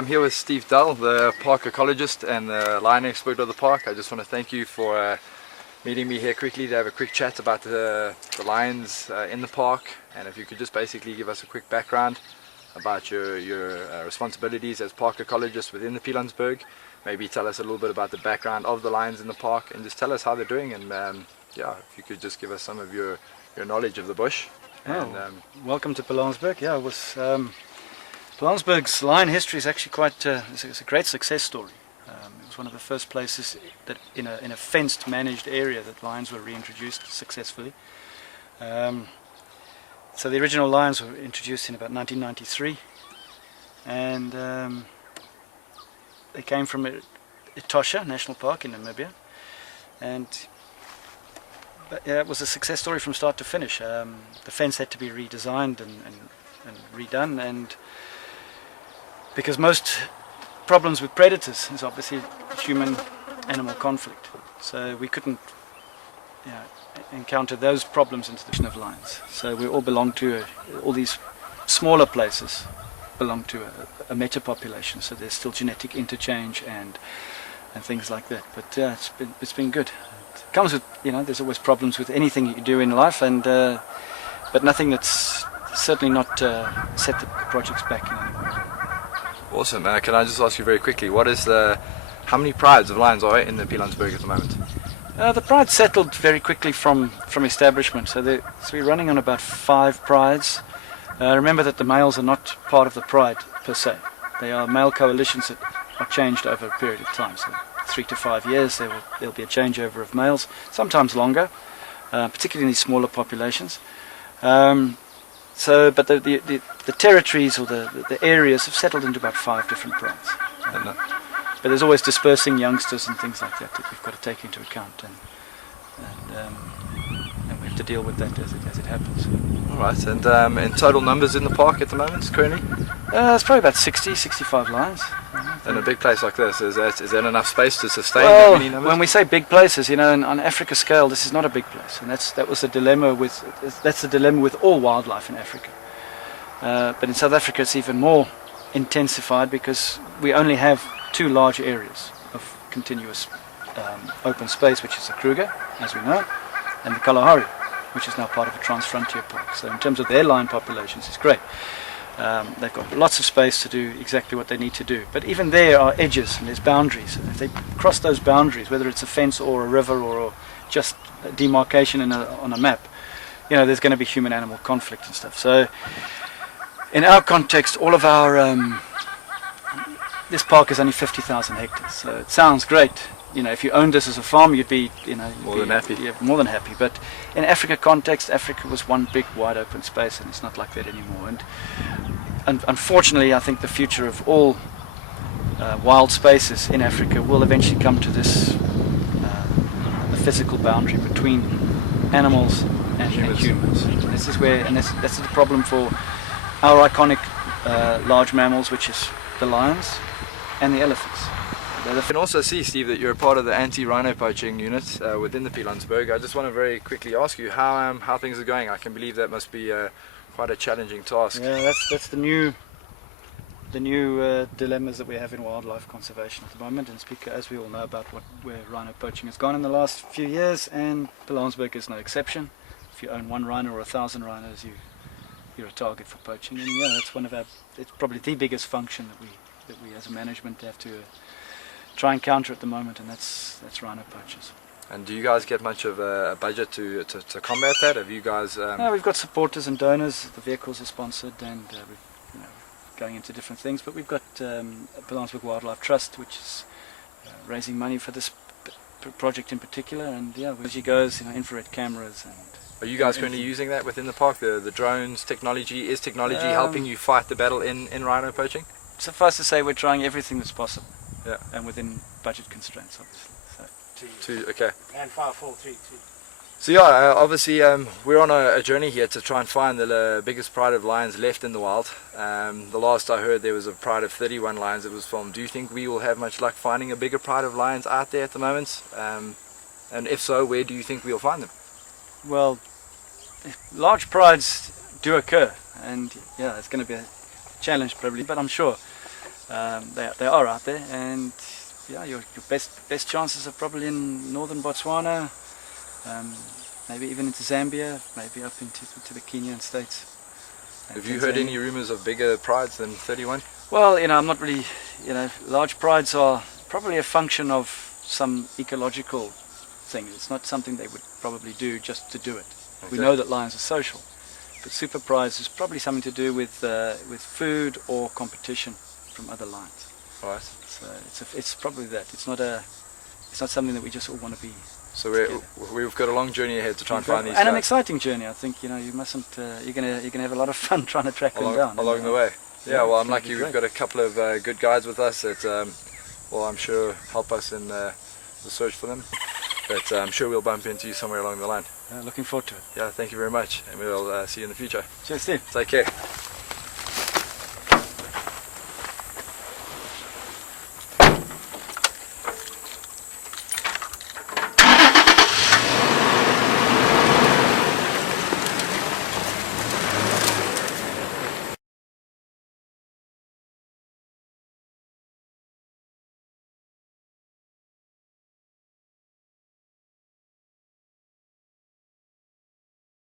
I'm here with Steve Dell, the park ecologist and the lion expert of the park. I just want to thank you for meeting me here quickly to have a quick chat about the lions in the park, and if you could just basically give us a quick background about your responsibilities as park ecologist within the Pilanesberg. Maybe tell us a little bit about the background of the lions in the park and just tell us how they're doing, and yeah, if you could just give us some of your knowledge of the bush. And, welcome to Pilanesberg. Yeah, it was Pilanesberg's lion history is actually quite it's a great success story. It was one of the first places that in a fenced managed area that lions were reintroduced successfully. So the original lions were introduced in about 1993, and they came from Etosha National Park in Namibia, and it was a success story from start to finish. The fence had to be redesigned and redone, and because most problems with predators is obviously human-animal conflict, so we couldn't encounter those problems in the of lions. So we all belong to all these smaller places belong to a meta population, so there's still genetic interchange and things like that. But it's been good. It comes with, there's always problems with anything you do in life, and but nothing that's certainly not set the projects back in any way. Awesome. Can I just ask you very quickly, how many prides of lions are in the Pilanesberg at the moment? The pride settled very quickly from establishment, so we're running on about 5 prides. Remember that the males are not part of the pride per se. They are male coalitions that are changed over a period of time. So 3 to 5 years there'll be a changeover of males, sometimes longer, particularly in these smaller populations. But the territories or the areas have settled into about 5 different prides. But there's always dispersing youngsters and things like that we've got to take into account, and we have to deal with that as it happens. Alright, and in total numbers in the park at the moment currently? It's probably about 65 lions. In a big place like this, is that enough space to sustain that many numbers? When we say big places, on Africa scale, this is not a big place, and that's the dilemma with all wildlife in Africa. But in South Africa, it's even more intensified because we only have 2 large areas of continuous open space, which is the Kruger, as we know, and the Kalahari, which is now part of a Transfrontier Park. So in terms of their lion populations, it's great. They've got lots of space to do exactly what they need to do. But even there are edges and there's boundaries. And if they cross those boundaries, whether it's a fence or a river or just a demarcation on a map, there's going to be human-animal conflict and stuff. So in our context, all of our this park is only 50,000 hectares, so it sounds great. If you owned this as a farm, you'd be, more than happy. Yeah, more than happy. But in Africa context, Africa was one big, wide open space, and it's not like that anymore. And unfortunately, I think the future of all wild spaces in Africa will eventually come to this a physical boundary between animals and humans. This is where, and that's the problem for our iconic large mammals, which is the lions and the elephants. You can also see, Steve, that you're a part of the anti-rhino poaching unit within the Pilanesberg. I just want to very quickly ask you how things are going. I can believe that must be quite a challenging task. Yeah, that's the new dilemmas that we have in wildlife conservation at the moment, and as we all know about where rhino poaching has gone in the last few years, and Pilanesberg is no exception. If you own 1 rhino or 1,000 rhinos, you're a target for poaching, and that's it's probably the biggest function that we as a management have to try and counter at the moment, and that's rhino poachers. And do you guys get much of a budget to combat that? Have you guys? No, we've got supporters and donors. The vehicles are sponsored, and we're going into different things. But we've got Pilanesberg Wildlife Trust, which is raising money for this project in particular. And as you goes, infrared cameras. And are you guys currently using that within the park? The drones technology, is technology helping you fight the battle in rhino poaching? Suffice to say, we're trying everything that's possible. Yeah. And within budget constraints, obviously. Okay. And 5, 4, 3, 2. So yeah, obviously we're on a journey here to try and find the biggest pride of lions left in the wild. The last I heard, there was a pride of 31 lions that was filmed. Do you think we will have much luck finding a bigger pride of lions out there at the moment? And if so, where do you think we'll find them? Well, large prides do occur, and it's going to be a challenge probably, but I'm sure They are out there, and yeah, your best chances are probably in northern Botswana, maybe even into Zambia, maybe up into the Kenyan states. Have you heard any rumors of bigger prides than 31? Well, I'm not really, large prides are probably a function of some ecological thing. It's not something they would probably do just to do it. Okay. We know that lions are social, but super prides is probably something to do with food or competition from other lions. Right. So it's probably that. It's not something that we just all want to be. So we've got a long journey ahead to try and find these and guys. an exciting journey. I think you mustn't. You're gonna have a lot of fun trying to track them down along the way. Yeah, well, I'm lucky we've great. got a couple of good guides with us that will, I'm sure, help us in the search for them. But I'm sure we'll bump into you somewhere along the line. Looking forward to it. Yeah, thank you very much, and we'll see you in the future. Cheers, Steve. Take care.